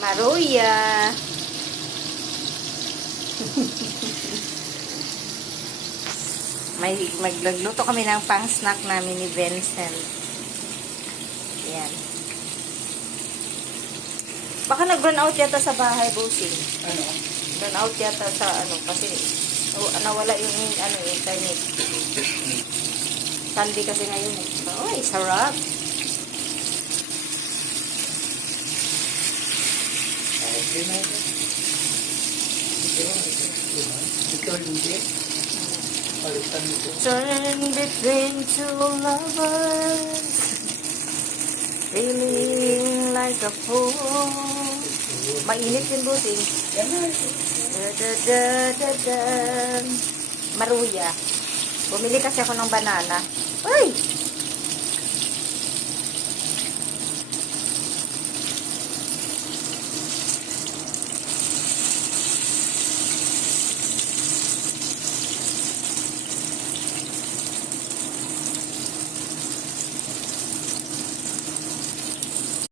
Maruya. Maglagluto kami ng pang-snack namin ni Vincent. Yan. Baka nag-run out yata sa bahay, bossing. Ano? Run out yata sa kasi nawala yung internet. Sunday kasi ngayon eh. Ay, sarap. Okay na ito. Ikaw hindi. Palitan ito. Turn between two lovers, feeling like a fool. Mainit yung buting. Yan na ito. Maruya. Bumili kasi ako ng banana. Ay!